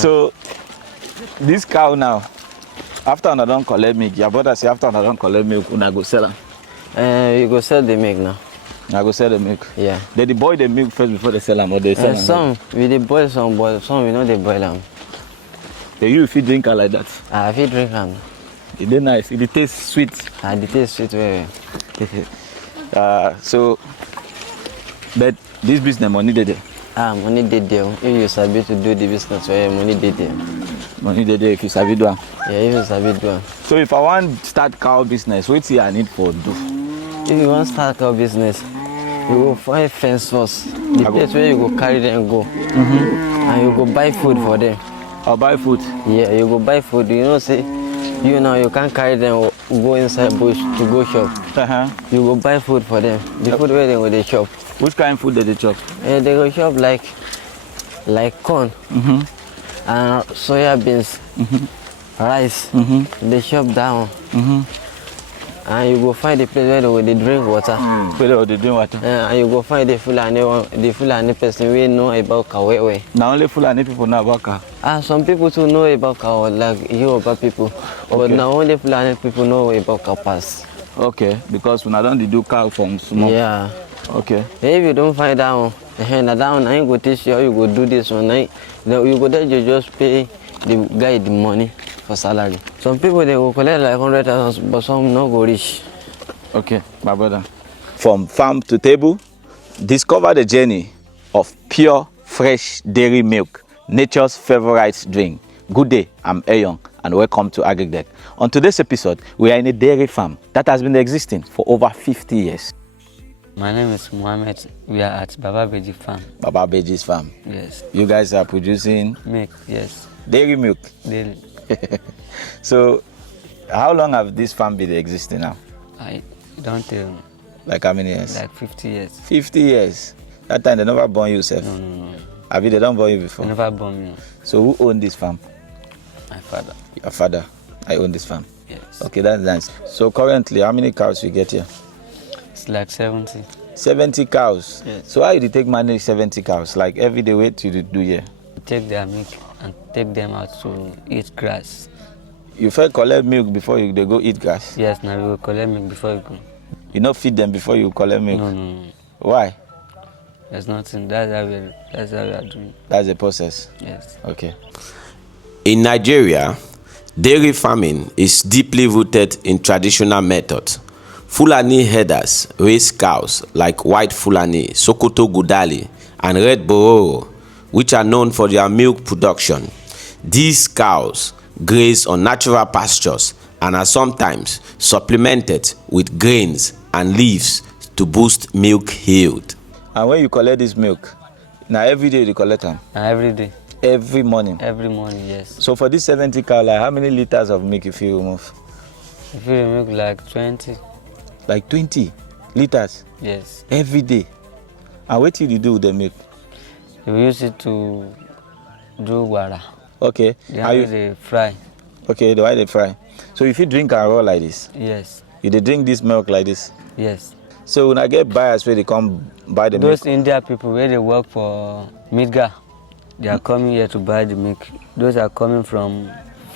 So this cow now, after I don't collect milk, your brother say after I don't collect milk, I go sell them. You go sell the milk now. I go sell the milk. Yeah. They boil the milk first before they sell them, or they sell them? Some we dey boil, some we know they boil them. You if you drink her like that? I fit drink them. It is nice. It tastes sweet. It tastes sweet very well. So, but this business money dey there. Money dey there. If you sabi to do the business, money dey there. Money dey there if you sabi do am. Yeah, if you sabi do am. So if I want start cow business, wetin I need for do? If you want start cow business, you go find fence first. The place where you go carry them go. And you go buy food for them. I'll buy food? Yeah, you go buy food. You know, say, you now you can't carry them go inside bush to go shop. You go buy food for them. The food where they go they shop. Which kind of food do they chop? They go shop like corn and soya beans, rice. They shop down. And you go find the place where they drink water. Where they drink water? And you go find the Fulani person we know about cow. Now only Fulani people know about cow. Some people too know about cow, like Yoruba people. Okay. But now only Fulani people know about cow pass. Okay, because when I don't do cow from small. Yeah. Okay. If you don't find that one, I ain't go teach you how you go do this one. You go there, you just pay the guy the money for salary. Some people they will collect like 100,000, but some no go rich. Okay, my brother. From farm to table, discover the journey of pure, fresh dairy milk, nature's favorite drink. Good day, I'm Eyong, and welcome to AGRICDECK. On today's episode, we are in a dairy farm that has been existing for over 50 years. My name is Mohammed. We are at Baba Beji farm. Baba Beji's farm? Yes. You guys are producing? Milk, yes. Dairy milk? Dairy. So, how long have this farm been existing now? I don't tell. Like how many years? Like 50 years. 50 years? That time they never born you, sir? No. Have they don't born you before? They never born me. So who owned this farm? My father. Your father? I own this farm? Yes. Okay, that's nice. So currently, how many cows you get here? It's like 70. 70 cows? Yes. So how do you take manage 70 cows? Like every day, what you do here? Take their milk and take them out to eat grass. You first collect milk before they go eat grass? Yes, now we will collect milk before you go. You not feed them before you collect milk? No. Why? There's nothing. That's how we are doing. That's the process? Yes. Okay. In Nigeria, dairy farming is deeply rooted in traditional methods. Fulani herders raise cows like white Fulani, Sokoto Gudali, and red Bororo, which are known for their milk production. These cows graze on natural pastures and are sometimes supplemented with grains and leaves to boost milk yield. And when you collect this milk, now every day you collect them? Every day. Every morning? Every morning, yes. So for this 70 cow, like how many liters of milk if you remove? If you remove like 20. Like 20 liters? Yes. Every day? And what do you do with the milk? You use it to do wara. Okay. How they fry? Okay, the way they fry. So if you drink and raw like this? Yes. You drink this milk like this? Yes. So when I get buyers where they come buy the milk? Those India people where they work for Midga, they are coming here to buy the milk. Those are coming from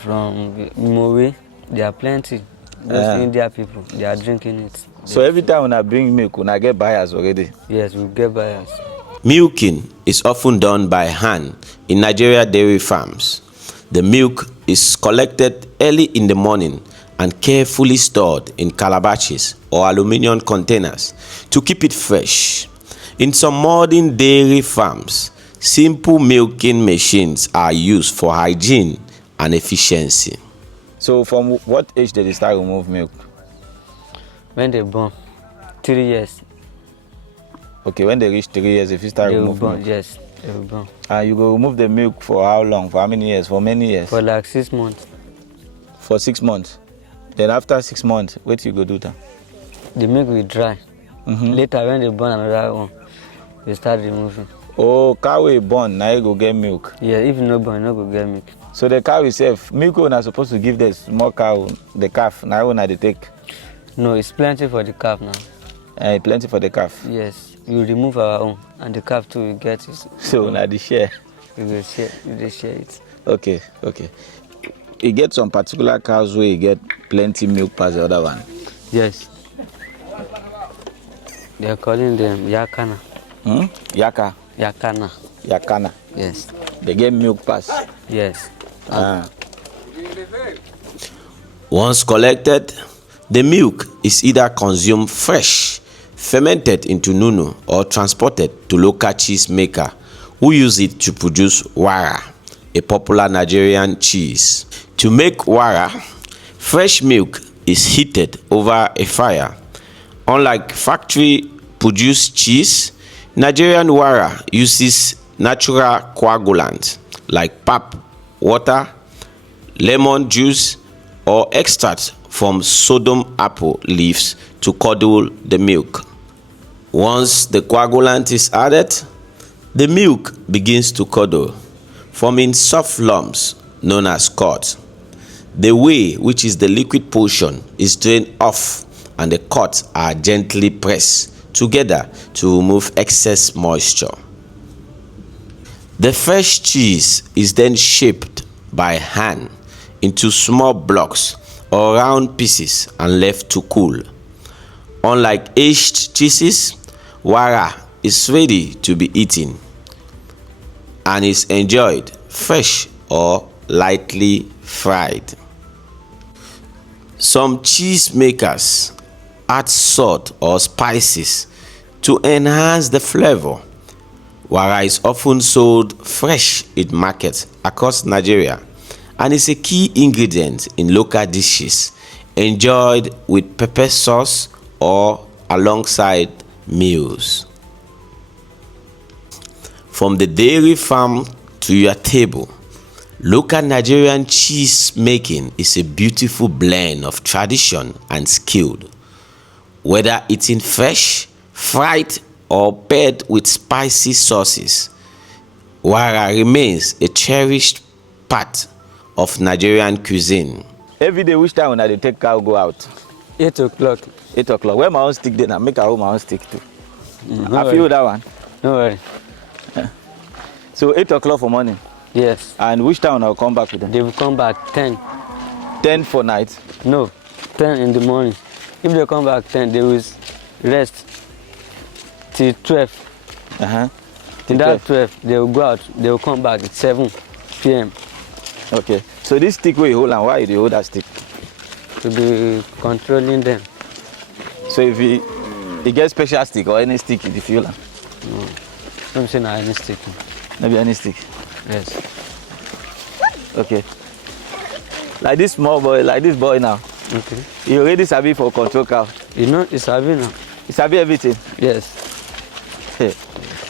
Mowe. There are plenty. Those India people, they are drinking it. So every time when I bring milk, when I get buyers already? Yes, we get buyers. Milking is often done by hand in Nigeria dairy farms. The milk is collected early in the morning and carefully stored in calabashes or aluminum containers to keep it fresh. In some modern dairy farms, simple milking machines are used for hygiene and efficiency. So from what age did they start to remove milk? When they born, 3 years. Okay, when they reach 3 years, if you start They removing born, milk? yes, they will born. And you go remove the milk for how long? For how many years? For many years? For like 6 months. For 6 months? Then after 6 months, what you go do then? The milk will dry. Later when they born another one, we start removing. Oh, cow will born, now you go get milk. Yeah, if no born, no go get milk. So the cow itself, milk when are supposed to give the small cow, the calf, now when they take? No, it's plenty for the calf now. Plenty for the calf? Yes, you remove our own, and the calf too will get it. So now the share? We will share it. Okay. You get some particular cows where you get plenty milk past the other one. Yes. They are calling them Yakana. Yaka. Yakana. Yes. They get milk pass. Yes. Once collected, the milk is either consumed fresh, fermented into nunu, or transported to local cheese maker who use it to produce wara, a popular Nigerian cheese. To make wara, fresh milk is heated over a fire. Unlike factory-produced cheese, Nigerian wara uses natural coagulants like pap, water, lemon juice, or extract from sodom apple leaves to curdle the milk. Once the coagulant is added, the milk begins to curdle, forming soft lumps known as curds. The whey, which is the liquid portion, is drained off and the curds are gently pressed together to remove excess moisture. The fresh cheese is then shaped by hand into small blocks or round pieces and left to cool. Unlike aged cheeses, wara is ready to be eaten and is enjoyed fresh or lightly fried. Some cheese makers add salt or spices to enhance the flavor. Wara is often sold fresh in markets across Nigeria and is a key ingredient in local dishes enjoyed with pepper sauce or alongside meals. From the dairy farm to your table, local Nigerian cheese making is a beautiful blend of tradition and skill. Whether eaten fresh, fried, or paired with spicy sauces, wara remains a cherished part of Nigerian cuisine. Every day, which time when I take cow go out? 8 o'clock. 8 o'clock. Where my own stick then? I make my own stick too. No I feel that one. No worry. So 8 o'clock for morning. Yes. And which time I'll come back with them? They will come back 10. 10 for night. No, 10 in the morning. If they come back 10, they will rest till 12. Till That 12, they will go out. They will come back at 7 p.m. Okay. So this stick where you hold and why you hold that stick? to be controlling them. So if you get special stick or any stick if you like? No, I'm saying any stick. Maybe any stick. Yes. Okay. Like this small boy, like this boy now. Okay. You already sabi for control cow. You know, it's Sabi now. You sabi everything. Yes. Okay.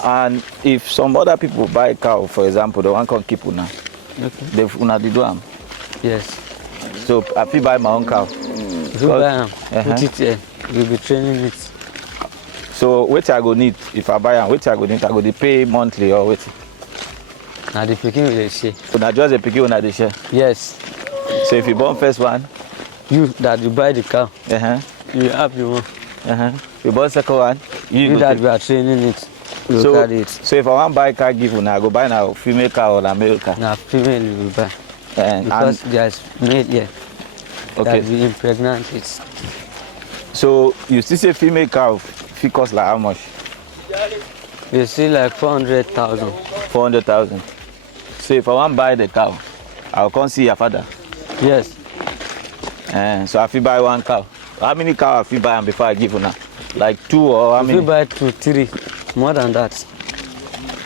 And if some other people buy cow, for example, the one can keep una. Okay. They una dey do am. Yes. So I fit buy my own cow. If you buy them, put it here. You'll be training it. So what I go need if I buy am? What I go need? I go dey pay monthly or what? Now the picking will say. Una just a pikin una dey share. Yes. So if you born first one, You that you buy the cow, you have the one. you born second one, You go that take. we are training it, you So, carry it. so if I want buy car give una, I go buy now female car or a male car. Now female you will buy. And Because there's male here okay. that will impregnate it. So you still say female cow fit cost like how much? You see like 400,000. 400,000. So if I want buy the cow, I'll come see your father. Yes. So I fit buy one cow. How many cow I fit buy am before I give una? Like 2 or how If many? you buy 2, 3, more than that.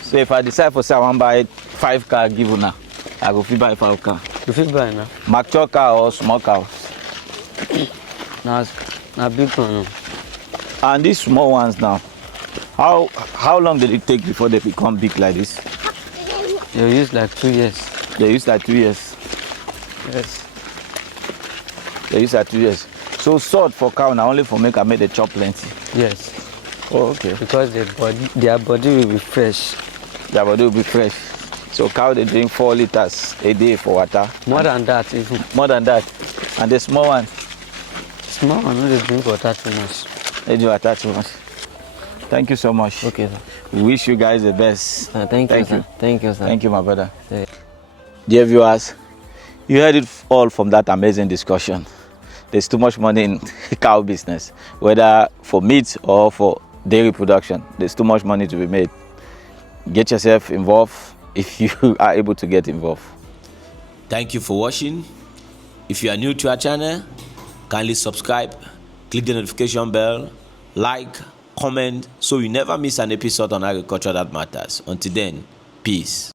So if I decide for say I want buy 5 cow give una, I go fit buy 5 cow. You fit buy now. Mature cow or small cow. Now big one. And these small ones now, how long did it take before they become big like this? You use like 2 years. They use like 2 years. Yes. They use like 2 years. So salt for cow now only for make I make the chop plenty. Yes. Oh, okay. Because their body will be fresh. Their body will be fresh. So cow they drink 4 liters a day for water. More than that even. More than that. And the small one, Small one, no dey drink water too much. they do water too much. Thank you so much. Okay, sir. We wish you guys the best. Thank you, sir. Thank you, sir. Thank you, my brother. Yeah. Dear viewers, you heard it all from that amazing discussion. There's too much money in cow business, whether for meat or for dairy production. There's too much money to be made. Get yourself involved if you are able to get involved. Thank you for watching. If you are new to our channel, kindly subscribe, click the notification bell, like, comment, so you never miss an episode on agriculture that matters. Until then, peace.